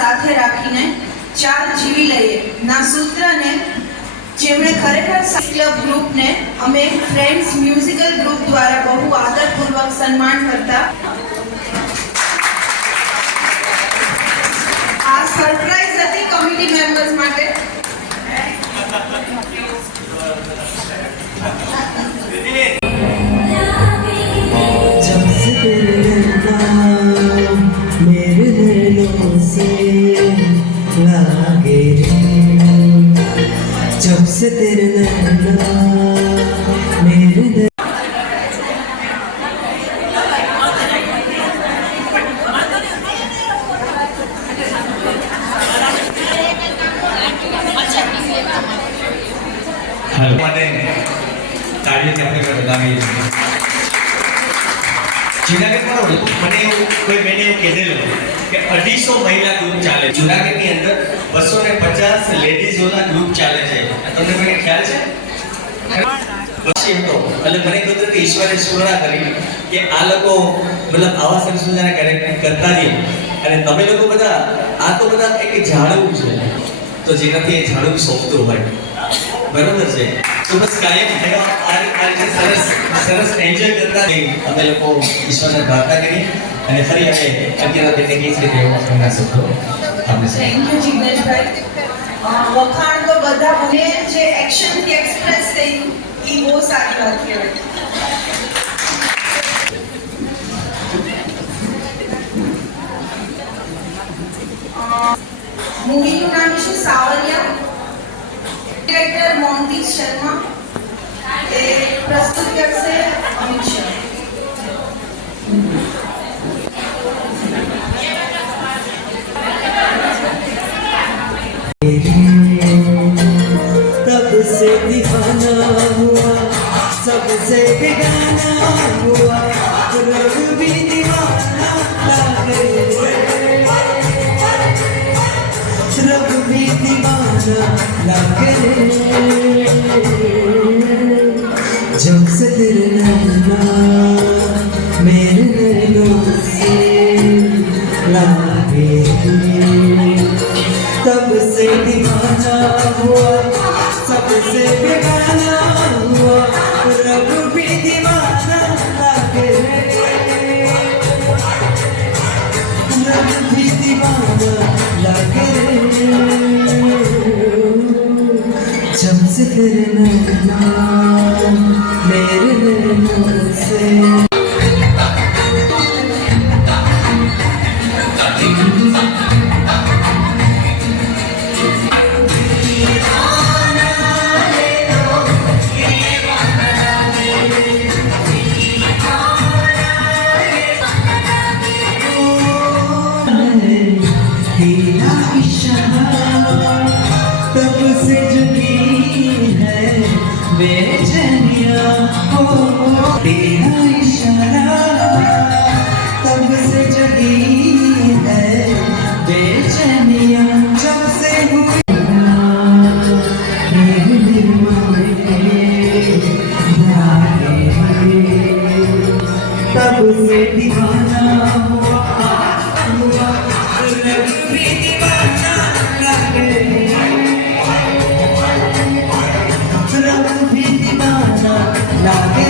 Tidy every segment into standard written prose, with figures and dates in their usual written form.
સાથે રાખીને ચાર જીવી લઈએ ના સૂત્રને જેમણે ખરેખર ક્લબ ગ્રુપને અમે ફ્રેન્ડ્સ મ્યુઝિકલ ગ્રુપ દ્વારા બહુ આદરપૂર્વક સન્માન કરતા આ સરપ્રાઈઝ હતી કમિટી મેમ્બર્સ માટે जब से तेरे नैना मेरे अढ़ीसो महिला ग्रुप चाले जूनागढ़ ની અંદર 250 લેડીઝોના ગ્રુપ ચાલે છે તમને મને ખ્યાલ છે પછી તો એટલે મને કુદરતી ઈશ્વરે સ્મરણ કરી કે આ લોકો મતલબ આવા સંસ્કૃતિના કાર્યક્રમ કરતા રહે અને તમે લોકો બધા આ તો બધા એક ઝાડવું છે તો જેનાથી એ ઝાડવું સોંપતું હોય બરાબર છે તો બસ કાયમ આ સરસ સરસ એન્જોય કરતા અમે લોકો ઈશ્વરને પ્રાર્થના કરીએ અને ફરી અમે અત્યારે તેને કઈ રીતે એમના શબ્દો આપણે થેન્ક યુ જિગ્નેશભાઈ વખાણ તો બધા મને જે એક્શન થી એક્સપ્રેસ થયું એ બહુ સારી વાત કહેવાય મૂવીનું નામ છે સાવરિયા ડિરેક્ટર મોન્ટી શર્મા એ પ્રસ્તુત કરશે અમિત શર્મા तब से दीवाना हुआ सबसे बेगाना हुआ रब भी दीवाना लागे रब भी दीवाना लागे जब से तेरे नैना मेरे नैनों से लागे तब से दीवाना हुआ सबसे बेगाना हुआ रब भी दीवाना लागे रब भी दीवाना लागे जब से तेरे नैना मेरे नैनों से तब से जुड़ी है बेचैनिया हो तेरा इशारा तब से जुड़ी है बेचैनिया जब से हुई मेरे दिल तब से दीवाना हुआ भी दीवाना लगे रब भी दीवाना लगे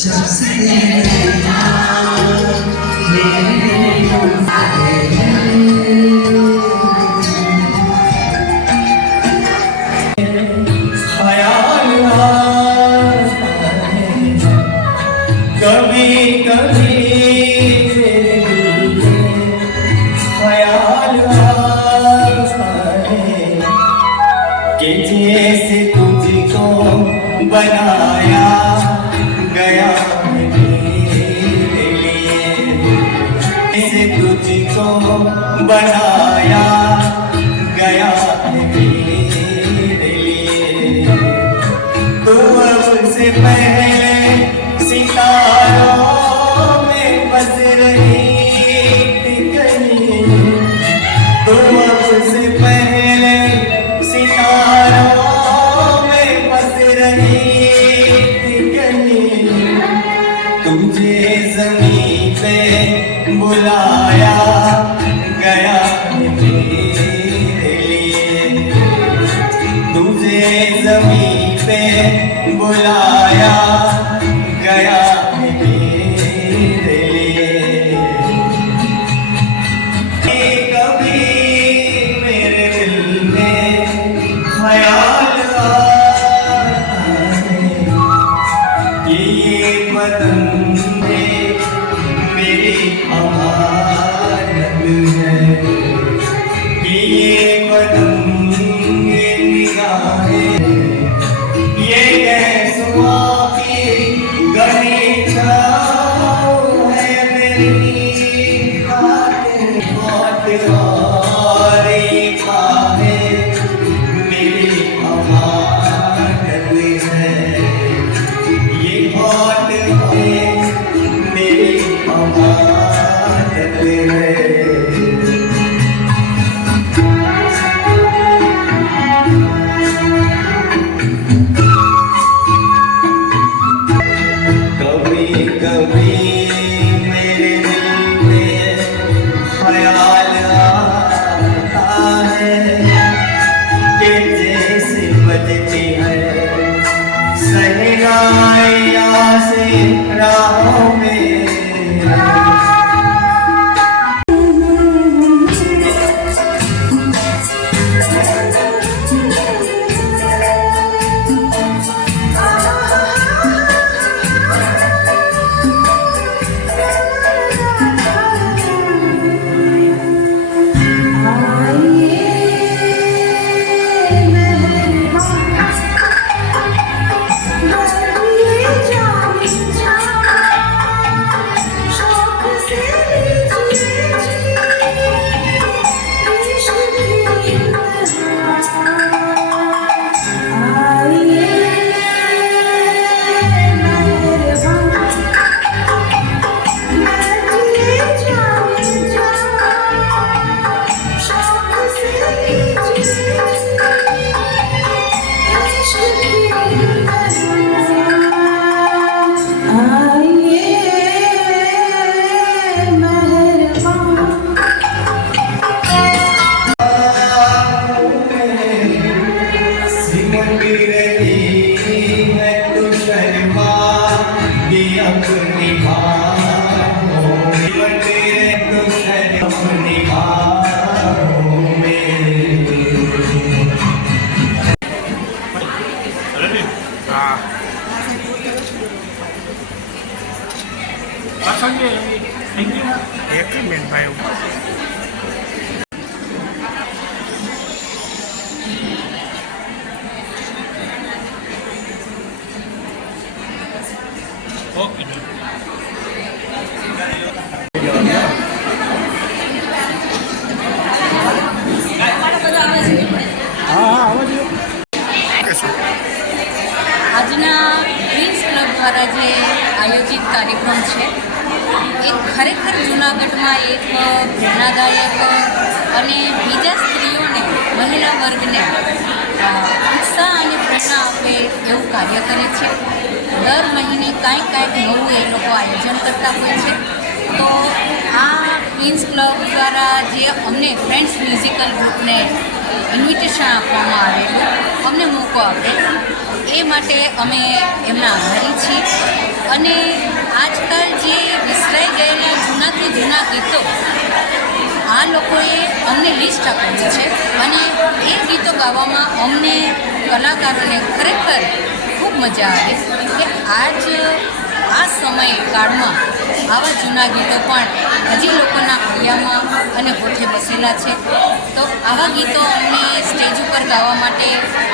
जब से तेरे नाम मेरे मुंह ख्याल आता है कभी कभी मेरे दिल में ख्याल आता है कि जैसे तुझको बनाया गया है मेरे लिए, जैसे तुझको बनाया गया है मेरे लिए। तू अब से पहले सितारों में बस रही थी कहीं, तू अब से पहले सितारों में बस रही थी कहीं। तुझे ज़मीं पे बुलाया गया है मेरे लिए, तुझे ज़मीं पे बुलाया गया है मेरे लिए। कभी मेरे दिल में ख्याल आता है कि ये बदन में मेरी अमानत है, कि ये बदन ये निगाहें ये गैसुआ की गली छाँव है मेरी खातिर बहुत और ये बाहें मेरी अमानत है, ये बहुत है मेरी अमानत है। कभी कभी मेरे दिल में ख्याल आता है कि जैसे बजती है सहनाइयाँ से राहों में। अपनी बाहों में तेरे तो सर अपनी बाहों में। એક બેન ભાઈ ઓકે આજના ક્વીન્સ ક્લબ દ્વારા જે આયોજિત કાર્યક્રમ છે એ ખરેખર જૂનાગઢમાં એક પ્રેરણાદાયક અને બીજા સ્ત્રીઓને મહિલા વર્ગને ઉત્સાહ અને પ્રેરણા આપે એવું કાર્ય કરે છે. દર મહિને કાંઈક નવું એ લોકો આયોજન કરતા હોય છે. તો આ ક્વીન્સ ક્લબ દ્વારા જે અમને ફ્રેન્ડ્સ મ્યુઝિકલ ગ્રુપને ઇન્વિટેશન આપવામાં આવેલું, અમને મોકો આપે એ માટે અમે એમના આભારી છીએ અને આજકાલ જે વિસરાઈ ગયેલા જૂનાથી જૂના ગીતો આ લોકોએ અમને લિસ્ટ આપેલું છે અને એ ગીતો ગાવામાં અમને કલાકારોને ખરેખર ખૂબ મજા આવે કે આ સમયકાળમાં આવા જૂના ગીતો પણ હજી લોકોના હૈયામાં અને હોઠે બસેલા છે. તો આવા ગીતો અમને સ્ટેજ ઉપર ગાવા માટે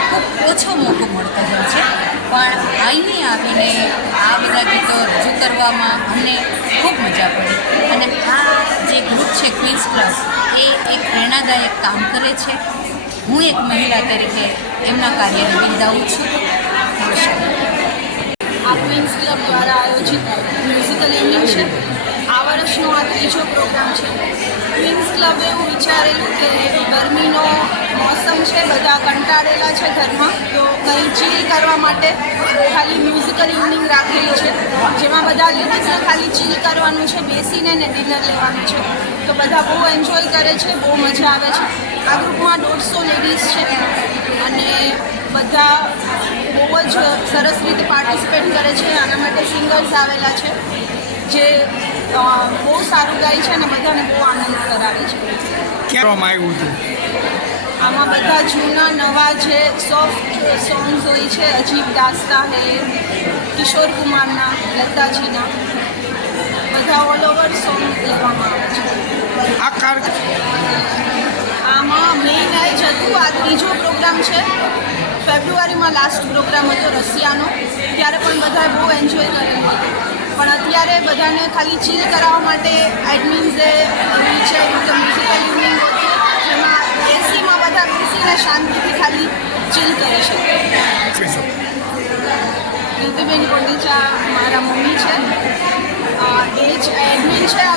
ખૂબ ઓછો મોકો મળતો હોય છે, પણ આવીને આ બધા ગીતો રજૂ કરવામાં અમને ખૂબ મજા પડી. અને આ જે ગ્રુપ છે ક્વીન્સ ક્લબ એ એક પ્રેરણાદાયક કામ કરે છે. હું એક મહિલા તરીકે એમના કાર્યને બિરદાવું છું. નમસ્કાર. આ ક્વીન્સ ક્લબ દ્વારા આયોજિત મ્યુઝિકલ ઇવનિંગ છે. આ વર્ષનો આ ત્રીજો પ્રોગ્રામ છે. ક્વીન્સ ક્લબે એવું વિચારેલું કે ગરમીનો મોસમ છે, બધા કંટાળેલા છે ઘરમાં, તો કંઈ ચીલ કરવા માટે ખાલી મ્યુઝિકલ ઇવનિંગ રાખેલી છે, જેમાં બધા લેડીઝને ખાલી ચીલ કરવાનું છે, બેસીને ને ડિનર લેવાનું છે. તો બધા બહુ એન્જોય કરે છે, બહુ મજા આવે છે. આ ગ્રુપમાં 150 લેડીઝ છે અને બધા બહુ જ સરસ રીતે પાર્ટિસિપેટ કરે છે. આના માટે સિંગર્સ આવેલા છે જે બહુ સારું ગાય છે અને બધાને બહુ આનંદ કરાવે છે. કરવામાં આવ્યું હતું આમાં બધા જૂના નવા જે સોફ્ટ સોંગ્સ હોય છે, અજીબ દાસ્તા હે, કિશોર કુમારના, લતાજીના, બધા ઓલ ઓવર સોંગ લેવામાં આવે છે. આ કાર્યક્રમ આમાં મેઇન એ જ હતું, આ ત્રીજો પ્રોગ્રામ છે. ફેબ્રુઆરીમાં લાસ્ટ પ્રોગ્રામ હતો રશિયાનો, ત્યારે પણ બધાએ બહુ એન્જોય કરેલું હતું. પણ અત્યારે બધાને ખાલી ચીલ કરાવવા માટે એડમિન્સે વિચાર્યું કે મ્યુઝિકલ ઇવનિંગ હતી, જેમાં એસીમાં બધા બેસીને શાંતિથી ખાલી ચીલ કરી શકે. દીપીબેન કોટેચા મારા મમ્મી છે, એ જ એડમિન છે આ